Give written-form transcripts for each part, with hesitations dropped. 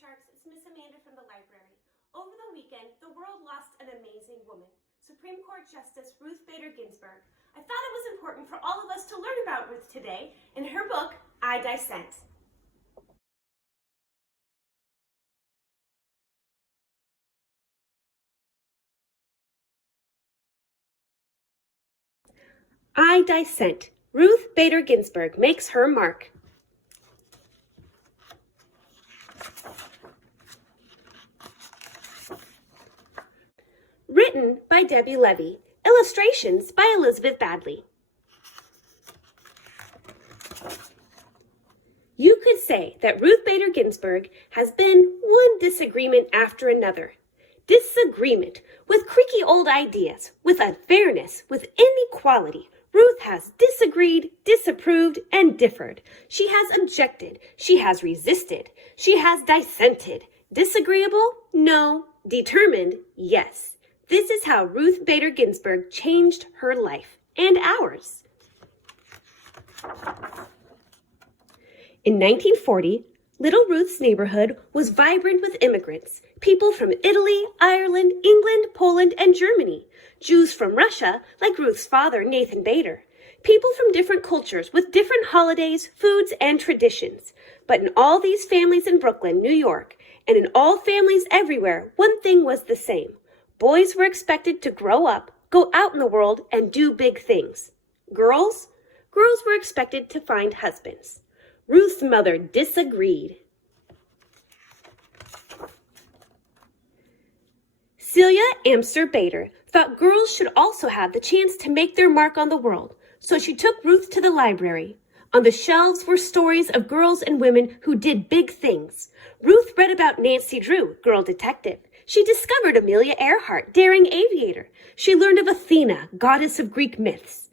Sharks, it's Miss Amanda from the library. Over the weekend, the world lost an amazing woman, Supreme Court Justice Ruth Bader Ginsberg. I thought it was important for all of us to learn about Ruth today in her book, I Dissent. I Dissent. Ruth Bader Ginsberg makes her mark. Written by Debbie Levy. Illustrations by Elizabeth Badley. You could say that Ruth Bader Ginsberg has been one disagreement after another. Disagreement with creaky old ideas, with unfairness, with inequality. Ruth has disagreed, disapproved, and differed. She has objected. She has resisted. She has dissented. Disagreeable? No. Determined? Yes. This is how Ruth Bader Ginsberg changed her life and ours. In 1940, Little Ruth's neighborhood was vibrant with immigrants, people from Italy, Ireland, England, Poland, and Germany, Jews from Russia, like Ruth's father, Nathan Bader, people from different cultures with different holidays, foods, and traditions. But in all these families in Brooklyn, New York, and in all families everywhere, one thing was the same. Boys were expected to grow up, go out in the world, and do big things. Girls were expected to find husbands. Ruth's mother disagreed. Celia Amster Bader thought girls should also have the chance to make their mark on the world, so she took Ruth to the library. On the shelves were stories of girls and women who did big things. Ruth read about Nancy Drew, girl detective. She discovered Amelia Earhart, daring aviator. She learned of Athena, goddess of Greek myths.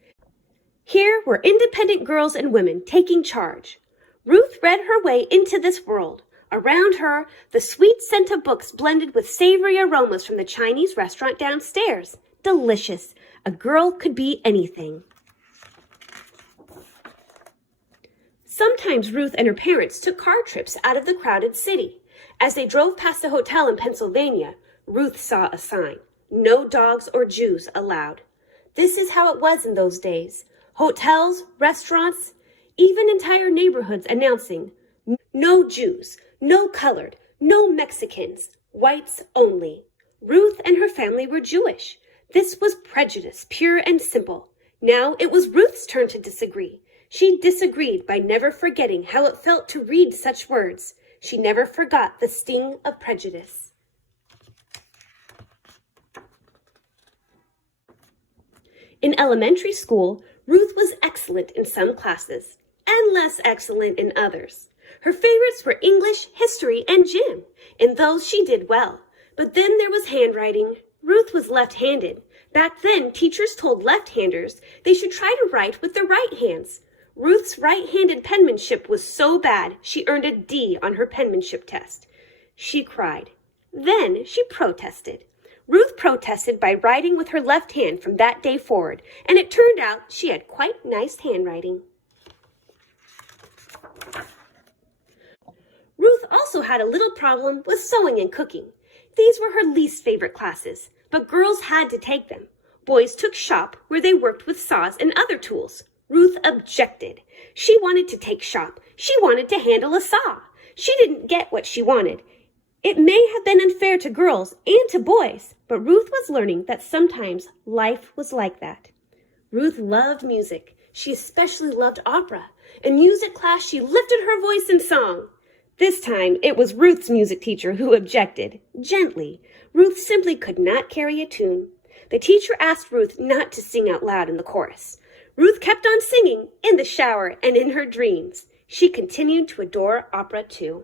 Here were independent girls and women taking charge. Ruth read her way into this world. Around her, the sweet scent of books blended with savory aromas from the Chinese restaurant downstairs. Delicious. A girl could be anything. Sometimes Ruth and her parents took car trips out of the crowded city. As they drove past a hotel in Pennsylvania, Ruth saw a sign, "No dogs or Jews allowed." This is how it was in those days. Hotels, restaurants, even entire neighborhoods announcing, "No Jews, no colored, no Mexicans, whites only." Ruth and her family were Jewish. This was prejudice, pure and simple. Now it was Ruth's turn to disagree. She disagreed by never forgetting how it felt to read such words. She never forgot the sting of prejudice. In elementary school, Ruth was excellent in some classes and less excellent in others. Her favorites were English, history, and gym. In those she did well. But then there was handwriting. Ruth was left-handed. Back then, teachers told left-handers they should try to write with their right hands. Ruth's right-handed penmanship was so bad, she earned a D on her penmanship test. She cried. Then she protested. Ruth protested by writing with her left hand from that day forward, and it turned out she had quite nice handwriting. Ruth also had a little problem with sewing and cooking. These were her least favorite classes, but girls had to take them. Boys took shop, where they worked with saws and other tools. Ruth objected. She wanted to take shop. She wanted to handle a saw. She didn't get what she wanted. It may have been unfair to girls and to boys, but Ruth was learning that sometimes life was like that. Ruth loved music. She especially loved opera. In music class, she lifted her voice in song. This time, it was Ruth's music teacher who objected, gently. Ruth simply could not carry a tune. The teacher asked Ruth not to sing out loud in the chorus. Ruth kept on singing in the shower and in her dreams. She continued to adore opera too.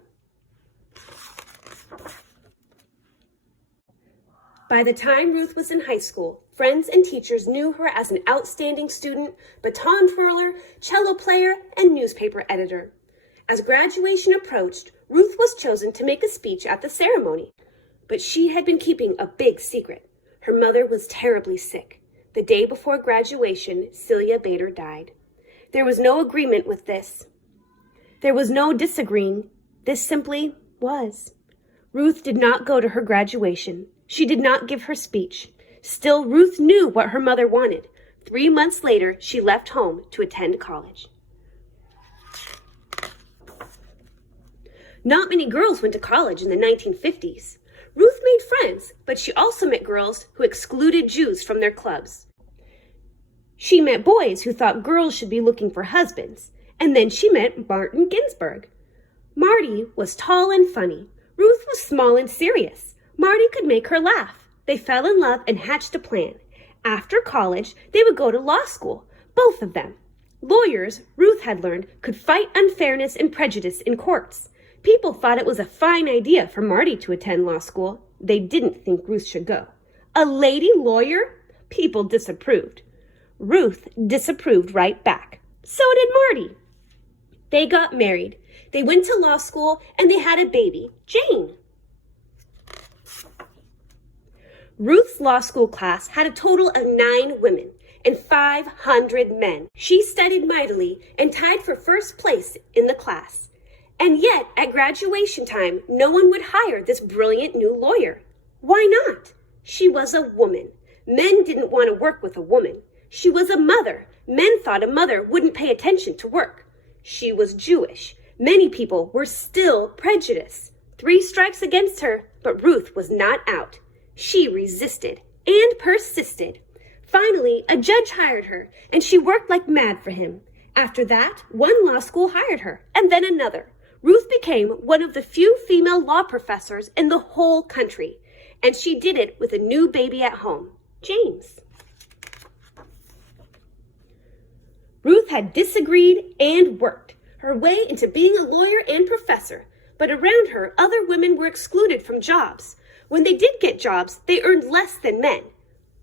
By the time Ruth was in high school, friends and teachers knew her as an outstanding student, baton twirler, cello player, and newspaper editor. As graduation approached, Ruth was chosen to make a speech at the ceremony. But she had been keeping a big secret. Her mother was terribly sick. The day before graduation, Celia Bader died. There was no agreement with this. There was no disagreeing. This simply was. Ruth did not go to her graduation. She did not give her speech. Still, Ruth knew what her mother wanted. 3 months later, she left home to attend college. Not many girls went to college in the 1950s. Ruth made friends, but she also met girls who excluded Jews from their clubs. She met boys who thought girls should be looking for husbands, and then she met Martin Ginsberg. Marty was tall and funny. Ruth was small and serious. Marty could make her laugh. They fell in love and hatched a plan. After college, they would go to law school, both of them. Lawyers, Ruth had learned, could fight unfairness and prejudice in courts. People thought it was a fine idea for Marty to attend law school. They didn't think Ruth should go. A lady lawyer? People disapproved. Ruth disapproved right back. So did Marty. They got married. They went to law school and they had a baby, Jane. Ruth's law school class had a total of 9 women and 500 men. She studied mightily and tied for first place in the class. And yet, at graduation time, no one would hire this brilliant new lawyer. Why not? She was a woman. Men didn't want to work with a woman. She was a mother. Men thought a mother wouldn't pay attention to work. She was Jewish. Many people were still prejudiced. 3 strikes against her, but Ruth was not out. She resisted and persisted. Finally, a judge hired her, and she worked like mad for him. After that, one law school hired her, and then another. Ruth became one of the few female law professors in the whole country, and she did it with a new baby at home, James. Ruth had disagreed and worked her way into being a lawyer and professor, but around her, other women were excluded from jobs. When they did get jobs, they earned less than men.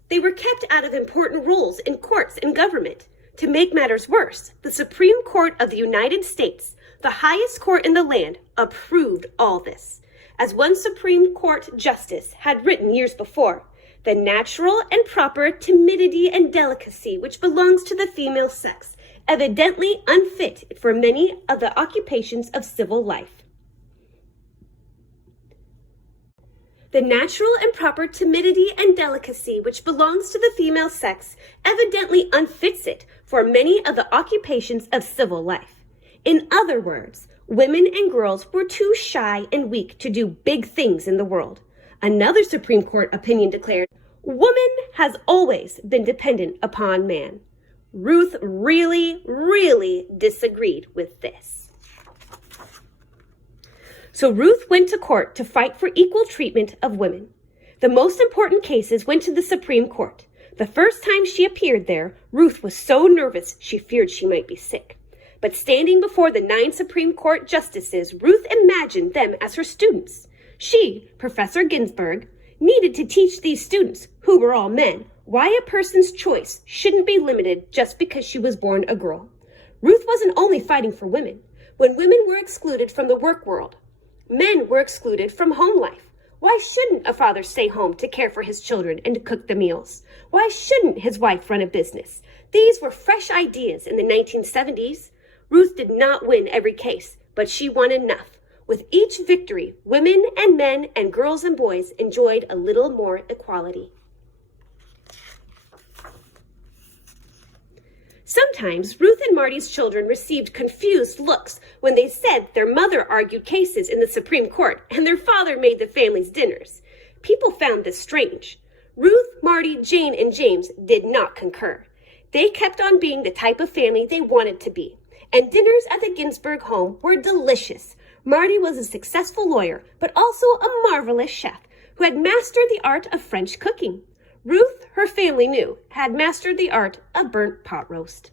They were kept out of important roles in courts and government. To make matters worse, the Supreme Court of the United States, the highest court in the land, approved all this. As one Supreme Court justice had written years before, the natural and proper timidity and delicacy which belongs to the female sex, evidently unfit for many of the occupations of civil life. The natural and proper timidity and delicacy which belongs to the female sex evidently unfits it for many of the occupations of civil life. In other words, women and girls were too shy and weak to do big things in the world. Another Supreme Court opinion declared, woman has always been dependent upon man. Ruth really disagreed with this. So Ruth went to court to fight for equal treatment of women. The most important cases went to the Supreme Court. The first time she appeared there, Ruth was so nervous she feared she might be sick. But standing before the 9 Supreme Court justices, Ruth imagined them as her students. She, Professor Ginsberg, needed to teach these students, who were all men, why a person's choice shouldn't be limited just because she was born a girl. Ruth wasn't only fighting for women. When women were excluded from the work world, men were excluded from home life. Why shouldn't a father stay home to care for his children and to cook the meals? Why shouldn't his wife run a business? These were fresh ideas in the 1970s. Ruth did not win every case, but she won enough. With each victory, women and men and girls and boys enjoyed a little more equality. Sometimes Ruth and Marty's children received confused looks when they said their mother argued cases in the Supreme Court and their father made the family's dinners. People found this strange. Ruth, Marty, Jane, and James did not concur. They kept on being the type of family they wanted to be. And dinners at the Ginsberg home were delicious. Marty was a successful lawyer, but also a marvelous chef who had mastered the art of French cooking. Ruth, her family knew, had mastered the art of burnt pot roast.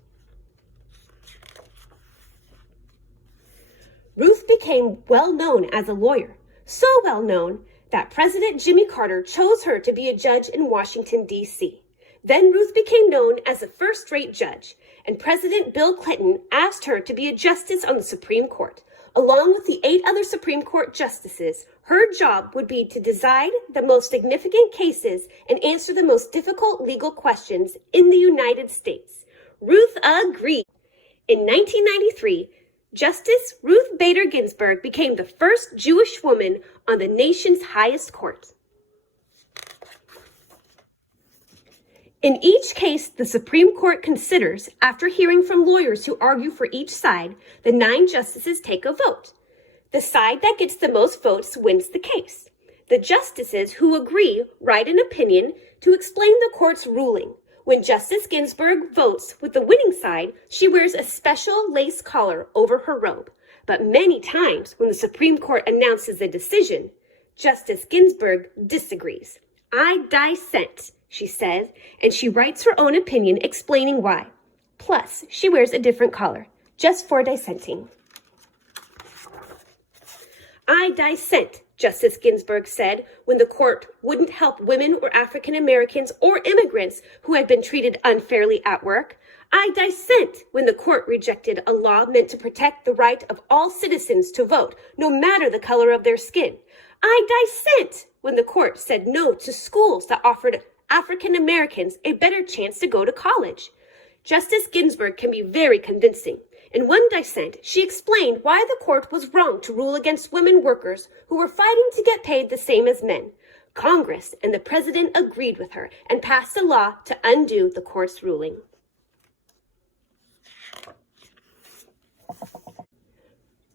Ruth became well known as a lawyer, so well known that President Jimmy Carter chose her to be a judge in Washington, D.C. Then Ruth became known as a first-rate judge, and President Bill Clinton asked her to be a justice on the Supreme Court. Along with the 8 other Supreme Court justices, her job would be to decide the most significant cases and answer the most difficult legal questions in the United States. Ruth agreed. In 1993, Justice Ruth Bader Ginsburg became the first Jewish woman on the nation's highest court. In each case, the Supreme Court considers, after hearing from lawyers who argue for each side, the 9 justices take a vote. The side that gets the most votes wins the case. The justices who agree write an opinion to explain the court's ruling. When Justice Ginsburg votes with the winning side, she wears a special lace collar over her robe. But many times when the Supreme Court announces a decision, Justice Ginsburg disagrees. "I dissent," she says, and she writes her own opinion explaining why. Plus, she wears a different collar, just for dissenting. "I dissent," Justice Ginsburg said when the court wouldn't help women or African Americans or immigrants who had been treated unfairly at work. "I dissent" when the court rejected a law meant to protect the right of all citizens to vote, no matter the color of their skin. "I dissent" when the court said no to schools that offered African Americans a better chance to go to college. Justice Ginsburg can be very convincing. In one dissent, she explained why the court was wrong to rule against women workers who were fighting to get paid the same as men. Congress and the president agreed with her and passed a law to undo the court's ruling.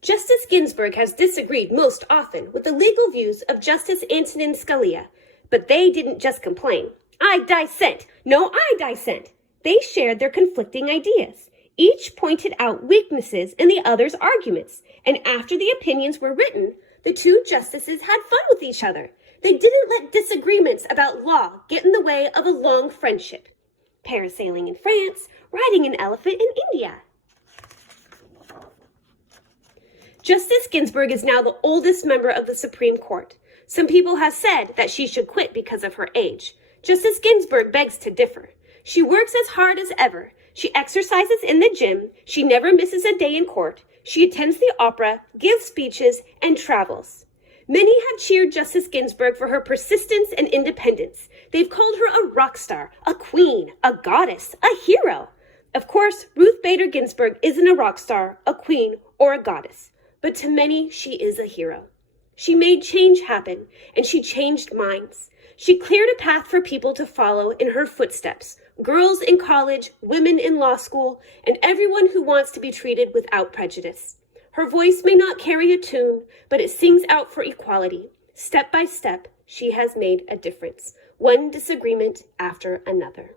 Justice Ginsburg has disagreed most often with the legal views of Justice Antonin Scalia, but they didn't just complain. "I dissent." "No, I dissent." They shared their conflicting ideas. Each pointed out weaknesses in the other's arguments, and after the opinions were written, the 2 justices had fun with each other. They didn't let disagreements about law get in the way of a long friendship. Parasailing in France, riding an elephant in India. Justice Ginsburg is now the oldest member of the Supreme Court. Some people have said that she should quit because of her age. Justice Ginsburg begs to differ. She works as hard as ever. She exercises in the gym. She never misses a day in court. She attends the opera, gives speeches, and travels. Many have cheered Justice Ginsburg for her persistence and independence. They've called her a rock star, a queen, a goddess, a hero. Of course, Ruth Bader Ginsburg isn't a rock star, a queen, or a goddess, but to many, she is a hero. She made change happen, and she changed minds. She cleared a path for people to follow in her footsteps. Girls in college, women in law school, and everyone who wants to be treated without prejudice. Her voice may not carry a tune, but it sings out for equality. Step by step, she has made a difference, one disagreement after another.